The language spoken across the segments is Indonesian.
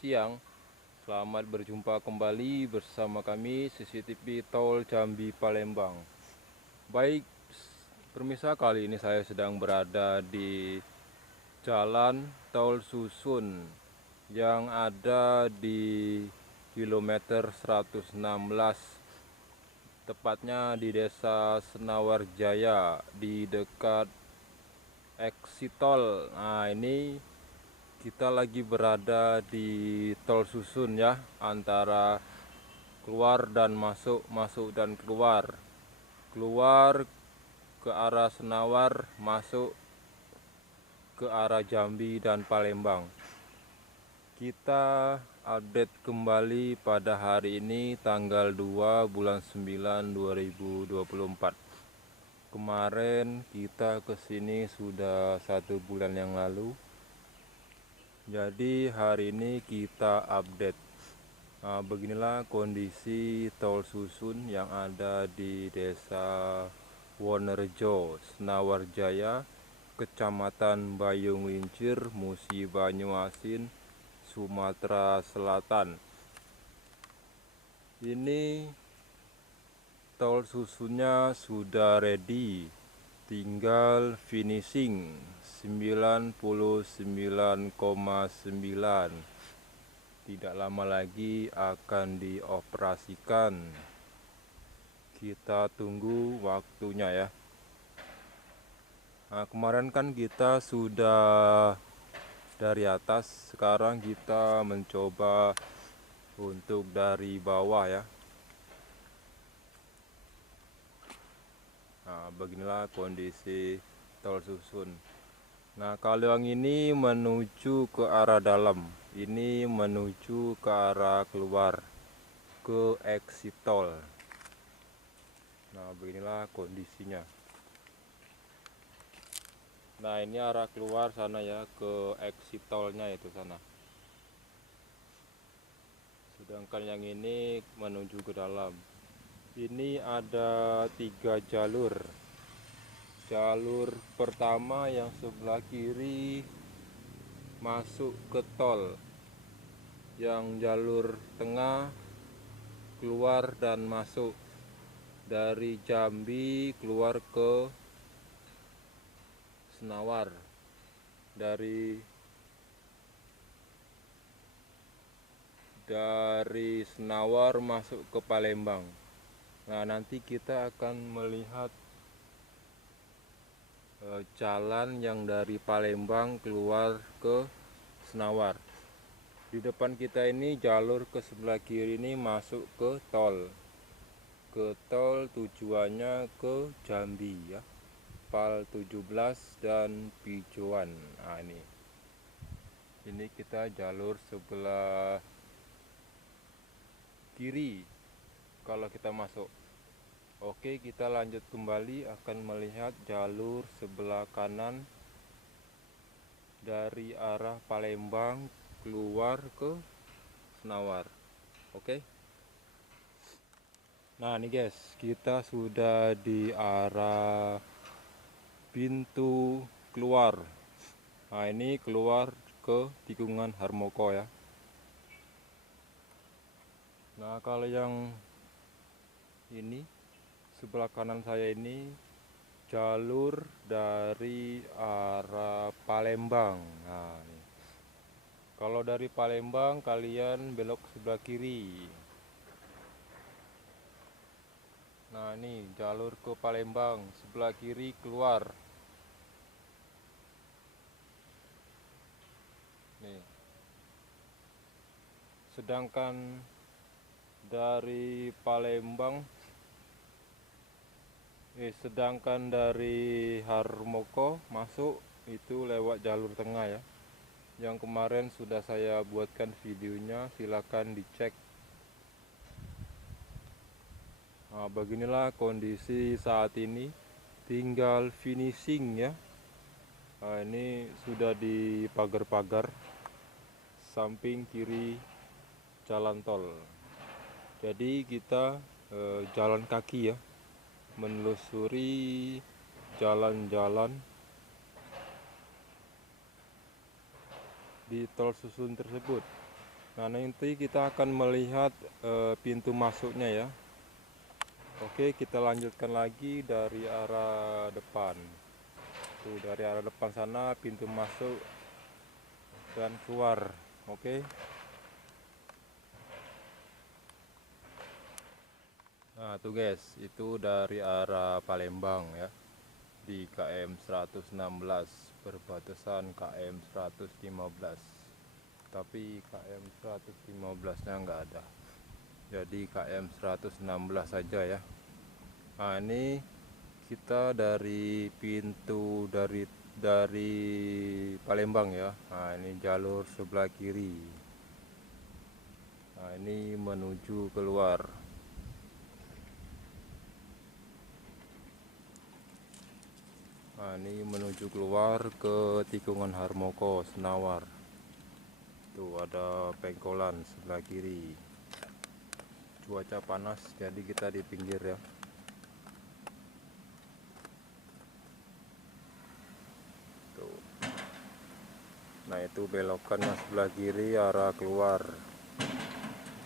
siang, selamat berjumpa kembali bersama kami CCTV Tol Jambi Palembang. Baik, pemirsa, kali ini saya sedang berada di Jalan Tol Susun yang ada di kilometer 116, tepatnya di Desa Senawar Jaya di dekat exit tol. Nah, ini kita lagi berada di tol Susun ya, antara keluar dan masuk, masuk dan keluar. Keluar ke arah Senawar, masuk ke arah Jambi dan Palembang. Kita update kembali pada hari ini tanggal 2 bulan 9 2024. Kemarin kita kesini sudah 1 bulan yang lalu. Jadi hari ini kita update. Nah, beginilah kondisi tol Susun yang ada di Desa Wonorejo, Senawar Jaya, Kecamatan Bayung Lincir, Musi Banyuasin, Sumatera Selatan. Ini tol Susunnya sudah ready, tinggal finishing 99,9. Tidak lama lagi akan dioperasikan. Kita tunggu waktunya ya. Nah, kemarin kan kita sudah dari atas, sekarang kita mencoba untuk dari bawah ya. Nah, beginilah kondisi tol Susun. Nah, kalau yang ini menuju ke arah dalam, ini menuju ke arah keluar, ke exit tol. Nah, beginilah kondisinya. Nah, ini arah keluar sana ya, ke exit tolnya itu sana. Sedangkan yang ini menuju ke dalam. Ini ada 3 jalur. Jalur pertama yang sebelah kiri masuk ke tol, yang jalur tengah keluar dan masuk dari Jambi keluar ke Senawar, dari Senawar masuk ke Palembang. Nah, nanti kita akan melihat jalan yang dari Palembang keluar ke Senawar. Di depan kita ini jalur ke sebelah kiri ini masuk ke tol. Ke tol tujuannya ke Jambi ya. Pal 17 dan Pijuan. Nah, ini kita jalur sebelah kiri kalau kita masuk. Oke, kita lanjut kembali akan melihat jalur sebelah kanan dari arah Palembang keluar ke Senawar. Oke. Nah, ini guys, kita sudah di arah pintu keluar. Nah, ini keluar ke tikungan Harmoko ya. Nah, kalau yang ini sebelah kanan saya ini jalur dari arah Palembang. Nah, nih. Kalau dari Palembang kalian belok sebelah kiri. Nah, ini jalur ke Palembang sebelah kiri keluar. Nih. Sedangkan dari Palembang sedangkan dari Harmoko masuk itu lewat jalur tengah ya. Yang kemarin sudah saya buatkan videonya, silakan dicek. Nah, beginilah kondisi saat ini, tinggal finishing ya. Nah, ini sudah di pagar-pagar samping kiri jalan tol. Jadi kita jalan kaki ya, menelusuri jalan-jalan di tol Susun tersebut. Nah, nanti kita akan melihat pintu masuknya ya. Oke, kita lanjutkan lagi dari arah depan. Tuh, dari arah depan sana pintu masuk dan keluar. Oke. Nah, tuh guys, itu dari arah Palembang ya. Di KM 116 perbatasan KM 115. Tapi KM 115-nya nggak ada. Jadi KM 116 saja ya. Nah, ini kita dari pintu dari Palembang ya. Nah, ini jalur sebelah kiri. Nah, ini menuju keluar. Nah, ini menuju keluar ke tikungan Harmoko Senawar. Tuh ada pengkolan sebelah kiri. Cuaca panas jadi kita di pinggir ya. Tuh. Nah, itu belokannya sebelah kiri arah keluar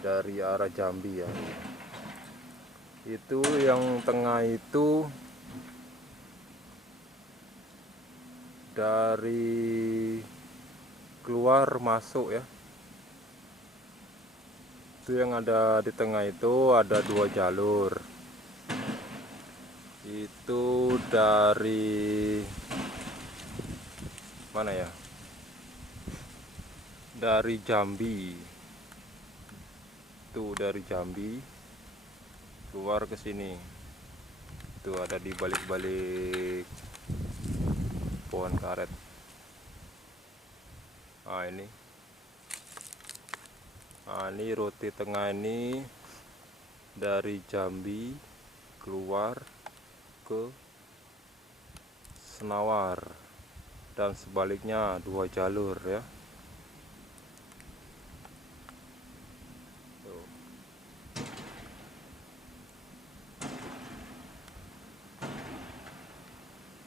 dari arah Jambi ya. Itu yang tengah itu dari keluar masuk ya. Itu yang ada di tengah itu ada 2 jalur. Itu dari mana ya? Dari Jambi. Tuh dari Jambi keluar ke sini. Tuh ada di balik-balik pohon karet. Nah, ini. Nah, ini rute tengah ini dari Jambi keluar ke Senawar dan sebaliknya 2 jalur ya. Tuh.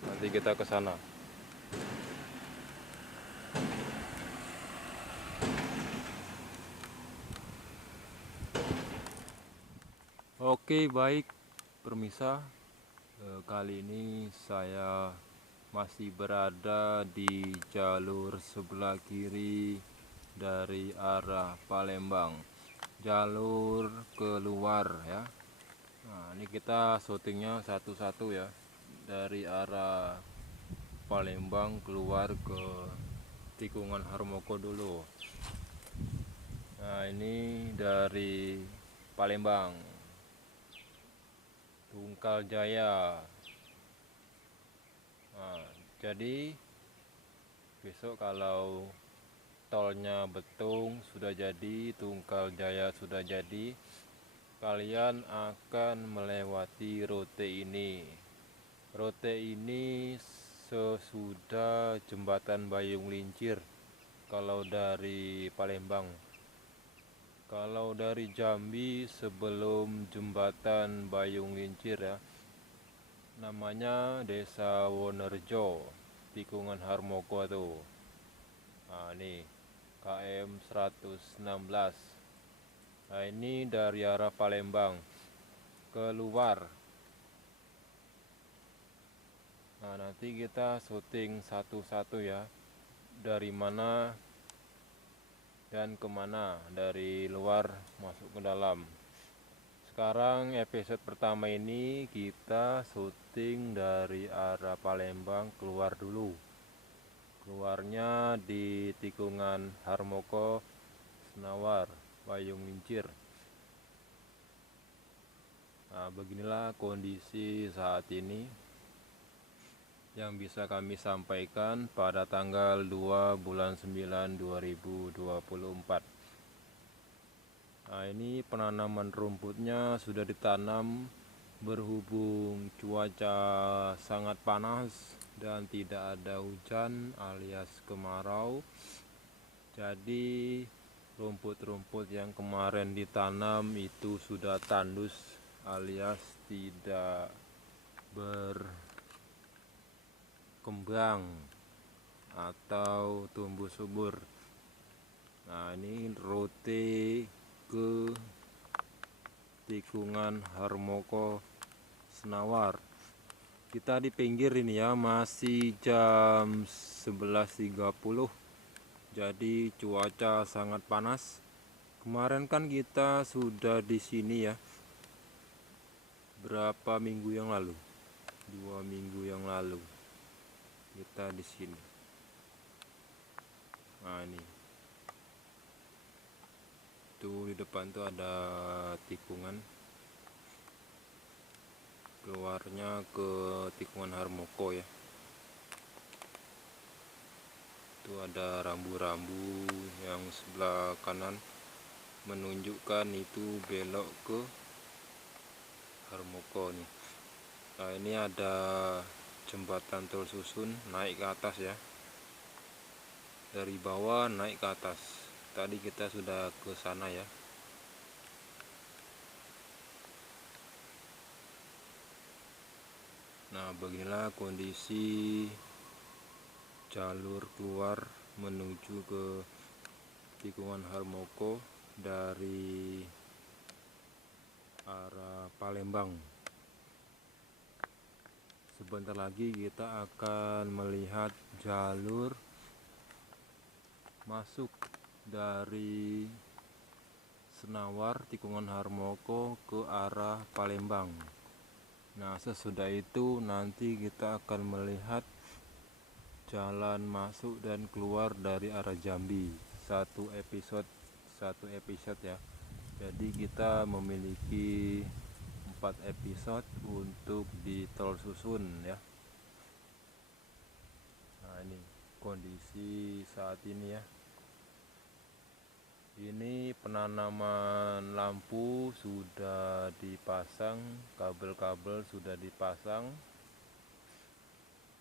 Nanti kita ke sana. Oke, baik permisa. Kali ini saya masih berada di jalur sebelah kiri dari arah Palembang, jalur keluar ya. Nah, ini kita syutingnya satu-satu ya, dari arah Palembang keluar ke tikungan Harmoko dulu. Nah, ini dari Palembang, Tungkal Jaya. Nah, jadi besok kalau tolnya Betung sudah jadi, Tungkal Jaya sudah jadi, kalian akan melewati rute ini. Rute ini sesudah jembatan Bayung Lincir kalau dari Palembang. Kalau dari Jambi sebelum jembatan Bayung Lincir ya, namanya Desa Wonerjo, tikungan Harmoko tuh. Nah, ini KM 116. Nah, ini dari arah Palembang keluar. Nah, nanti kita syuting satu-satu ya, dari mana dan kemana, dari luar masuk ke dalam. Sekarang episode pertama ini kita syuting dari arah Palembang keluar dulu. Keluarnya di tikungan Harmoko Senawar Bayung Lincir. Nah, beginilah kondisi saat ini yang bisa kami sampaikan pada tanggal 2 bulan 9 2024. Nah, ini penanaman rumputnya sudah ditanam berhubung cuaca sangat panas dan tidak ada hujan alias kemarau. Jadi rumput-rumput yang kemarin ditanam itu sudah tandus alias tidak berkembang atau tumbuh subur. Nah, ini rute ke tikungan Harmoko Senawar. Kita di pinggir ini ya, masih jam 11.30. Jadi cuaca sangat panas. Kemarin kan kita sudah di sini ya. Berapa minggu yang lalu? 2 minggu yang lalu kita di sini. Nah, ini tuh di depan tuh ada tikungan, keluarnya ke tikungan Harmoko ya. Tuh ada rambu-rambu yang sebelah kanan menunjukkan itu belok ke Harmoko nih. Nah, ini ada jembatan tol susun naik ke atas ya, dari bawah naik ke atas. Tadi kita sudah ke sana ya. Nah, beginilah kondisi jalur keluar menuju ke tikungan Harmoko dari arah Palembang. Sebentar lagi kita akan melihat jalur masuk dari Senawar tikungan Harmoko ke arah Palembang. Nah, sesudah itu nanti kita akan melihat jalan masuk dan keluar dari arah Jambi. Satu episode ya. Jadi kita memiliki 4 episode untuk di tol susun ya. Nah, ini kondisi saat ini ya. Ini penanaman lampu sudah dipasang, kabel-kabel sudah dipasang,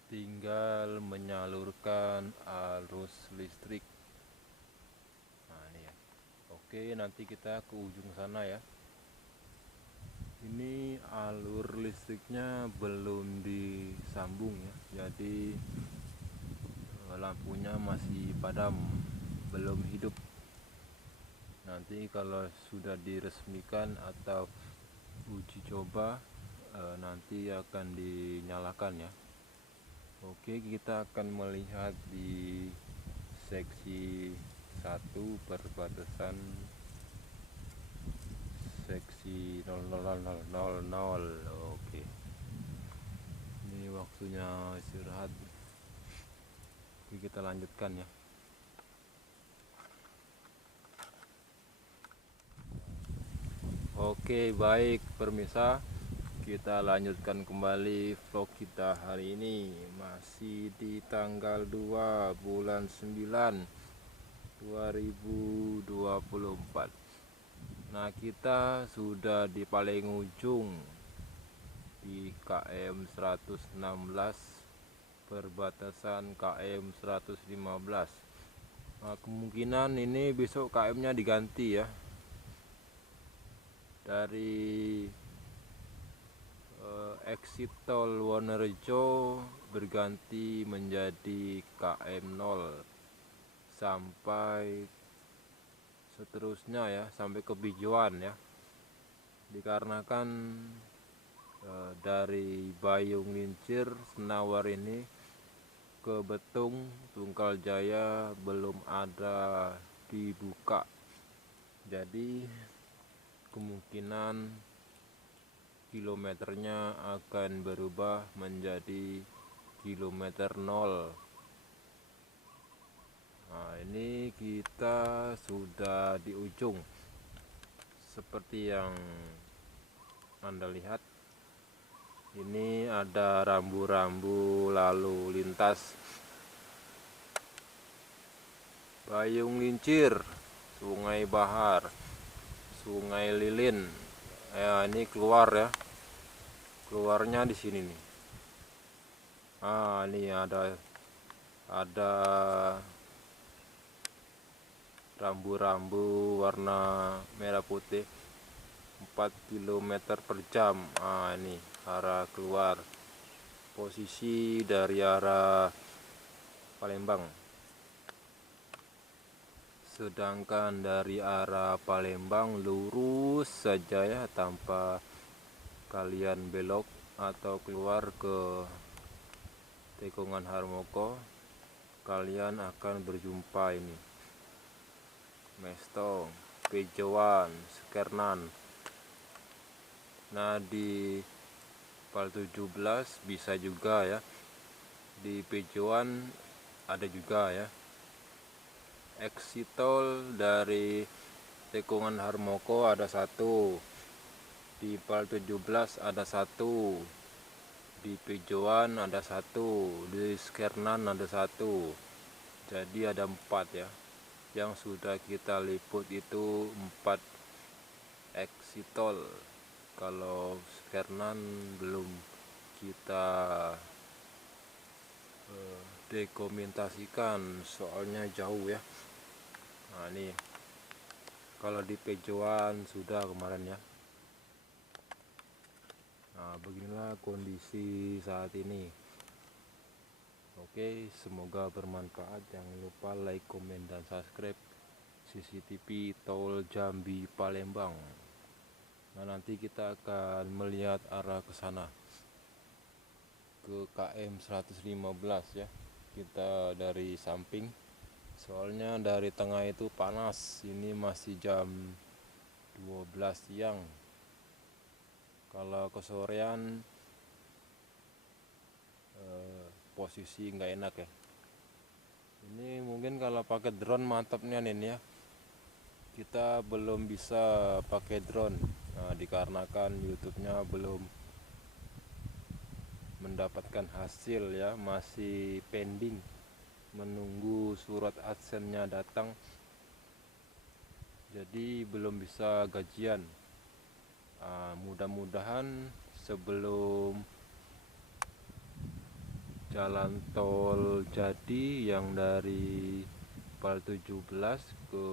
tinggal menyalurkan arus listrik. Nah, ini ya. Oke, nanti kita ke ujung sana ya. Ini alur listriknya belum disambung ya, jadi lampunya masih padam, belum hidup. Nanti kalau sudah diresmikan atau uji coba nanti akan dinyalakan ya. Oke, kita akan melihat di seksi 1 perbatasan seksi 00000. Oke, ini waktunya istirahat. Oke, kita lanjutkan ya. Oke, baik pemirsa, kita lanjutkan kembali vlog kita hari ini. Masih di tanggal 2 bulan 9 2024. Nah, kita sudah di paling ujung di KM 116 perbatasan KM 115. Nah, kemungkinan ini besok KM-nya diganti ya, dari exit tol Wonorejo berganti menjadi KM 0 sampai seterusnya ya, sampai ke Bijuan ya. Dikarenakan dari Bayung Lincir Senawar ini ke Betung Tunggal Jaya belum ada dibuka, jadi kemungkinan kilometernya akan berubah menjadi kilometer 0. Nah, ini kita sudah di ujung seperti yang Anda lihat. Ini ada rambu-rambu lalu lintas Bayung Lincir, Sungai Bahar, Sungai Lilin. Ya, ini keluar ya. Keluarnya di sini nih. Ah, ini ada rambu-rambu warna merah putih 4 km per jam. Ah, ini arah keluar, posisi dari arah Palembang. Sedangkan dari arah Palembang lurus saja ya, tanpa kalian belok atau keluar ke tikungan Harmoko, kalian akan berjumpa ini Mestong, Pejowan, Sekernan. Nah, di Pal 17 bisa juga ya, di Pejowan ada juga ya. Exit tol dari tikungan Harmoko ada satu, di Pal 17 ada satu, di Pejowan ada satu, di Sekernan ada satu. Jadi ada 4 ya. Yang sudah kita liput itu 4 exit tol. Kalau Sekernan belum kita dokumentasikan, soalnya jauh ya. Nah ini kalau di Pejowan sudah kemarin ya. Nah beginilah kondisi saat ini. Oke, semoga bermanfaat. Jangan lupa like, komen, dan subscribe CCTV Tol Jambi Palembang. Nah nanti kita akan melihat arah ke sana, ke KM 115 ya. Kita dari samping, soalnya dari tengah itu panas. Ini masih jam 12 siang. Kalau kesorean posisi nggak enak ya. Ini mungkin kalau pakai drone mantapnya nih ya. Kita belum bisa pakai drone, nah, dikarenakan YouTube-nya belum mendapatkan hasil ya, masih pending menunggu surat AdSense-nya datang. Jadi belum bisa gajian. Mudah-mudahan sebelum jalan tol jadi yang dari Pal 17 ke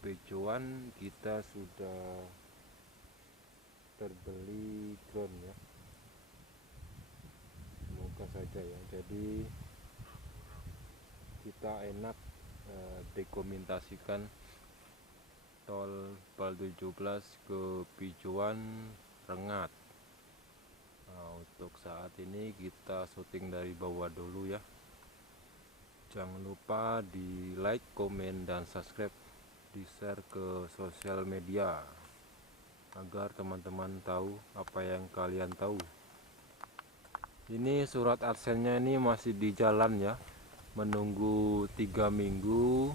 Pejowan kita sudah terbeli drone ya. Semoga saja ya. Jadi kita enak dokumentasikan tol Pal 17 ke Pejowan Rengat. Nah, untuk saat ini kita syuting dari bawah dulu ya. Jangan lupa di like, komen, dan subscribe, di share ke sosial media agar teman-teman tahu apa yang kalian tahu. Ini surat AdSense-nya ini masih di jalan ya, menunggu 3 minggu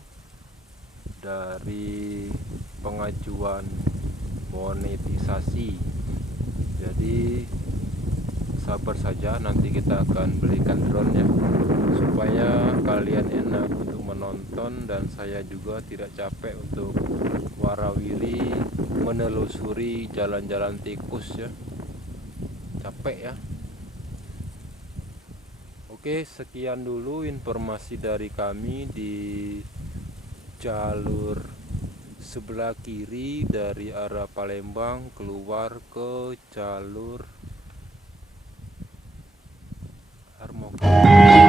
dari pengajuan monetisasi. Jadi sabar saja, nanti kita akan belikan drone ya, supaya kalian enak untuk menonton dan saya juga tidak capek untuk warawiri menelusuri jalan-jalan tikus ya, capek ya. Oke, sekian dulu informasi dari kami di jalur sebelah kiri dari arah Palembang keluar ke jalur Harmoko.